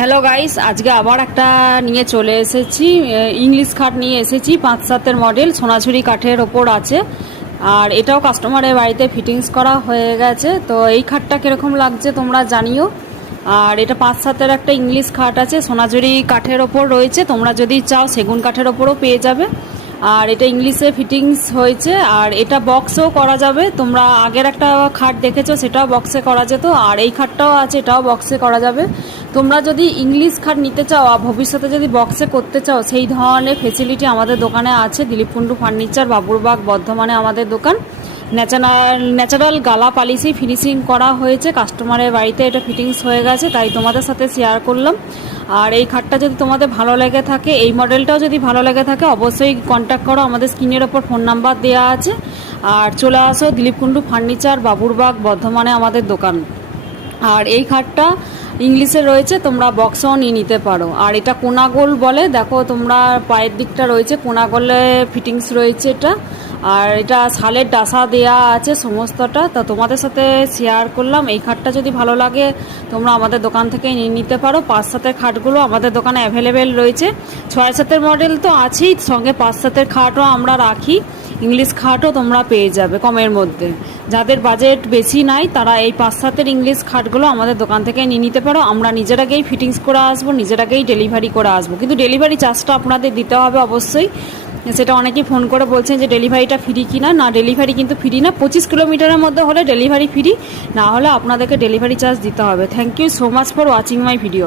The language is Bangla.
হ্যালো গাইস, আজকে আবার একটা নিয়ে চলে এসেছি। ইংলিশ খাট নিয়ে এসেছি 5-7 মডেল, সোনাঝুরি কাঠের ওপর আছে। আর এটাও কাস্টমারের বাড়িতে ফিটিংস করা হয়ে গেছে। তো এই খাটটা কীরকম লাগছে তোমরা জানিও। আর এটা 5-7 একটা ইংলিশ খাট আছে, সোনাঝুরি কাঠের ওপর রয়েছে। তোমরা যদি চাও সেগুন কাঠের ওপরও পেয়ে যাবে। আর এটা ইংলিশে ফিটিংস হয়েছে। আর এটা বক্সেও করা যাবে। তোমরা আগের একটা খাট দেখেছো, সেটাও বক্সে করা যেত। আর এই খাটটাও আছে, এটাও বক্সে করা যাবে। তোমরা যদি ইংলিশ খাট নিতে চাও আর ভবিষ্যতে যদি বক্সে করতে চাও, সেই ধরনের ফেসিলিটি আমাদের দোকানে আছে। দিলীপ কুণ্ডু ফার্নিচার, বাবুরবাগ, বর্ধমানে আমাদের দোকান। ন্যাচারাল গালা পালিশই ফিনিশিং করা হয়েছে। কাস্টমারের বাড়িতে এটা ফিটিংস হয়ে গেছে, তাই তোমাদের সাথে শেয়ার করলাম। আর এই খাটটা যদি তোমাদের ভালো লেগে থাকে, এই মডেলটাও যদি ভালো লেগে থাকে, অবশ্যই কন্ট্যাক্ট করো। আমাদের স্ক্রিনের ওপর ফোন নাম্বার দেওয়া আছে। আর চলে আসো দিলীপ কুণ্ডু ফার্নিচার, বাবুরবাগ, বর্ধমানে আমাদের দোকান। আর এই খাটটা ইংলিশে রয়েছে, তোমরা বক্সও নিয়ে নিতে পারো। আর এটা কোনাগোল বলে, দেখো তোমরা পায়ের দিকটা রয়েছে কোনাগোলে ফিটিংস রয়েছে এটা। আর এটা শালের ডাসা দেয়া আছে সমস্তটা। তো তোমাদের সাথে শেয়ার করলাম। এই খাটটা যদি ভালো লাগে তোমরা আমাদের দোকান থেকে নিয়ে নিতে পারো। 5-7 খাটগুলো আমাদের দোকানে অ্যাভেলেবেল রয়েছে। 6-7 মডেল তো আছেই, সঙ্গে 5-7 খাটও আমরা রাখি। ইংলিশ খাটও তোমরা পেয়ে যাবে কমের মধ্যে। যাদের বাজেট বেশি নাই তারা এই 5-7 ইংলিশ খাটগুলো আমাদের দোকান থেকে নিয়ে নিতে পারো। আমরা নিজের আগেই ফিটিংস করে আসবো, নিজের আগেই ডেলিভারি করে আসবো। কিন্তু ডেলিভারি চার্জটা আপনাদের দিতে হবে অবশ্যই। সেটা অনেকেই ফোন করে বলছেন যে ডেলিভারিটা ফ্রি কিনা। না, ডেলিভারি কিন্তু ফ্রি না। 25 কিলোমিটারের মধ্যে হলে ডেলিভারি ফ্রি, না হলে আপনাদেরকে ডেলিভারি চার্জ দিতে হবে। Thank you so much for watching my video.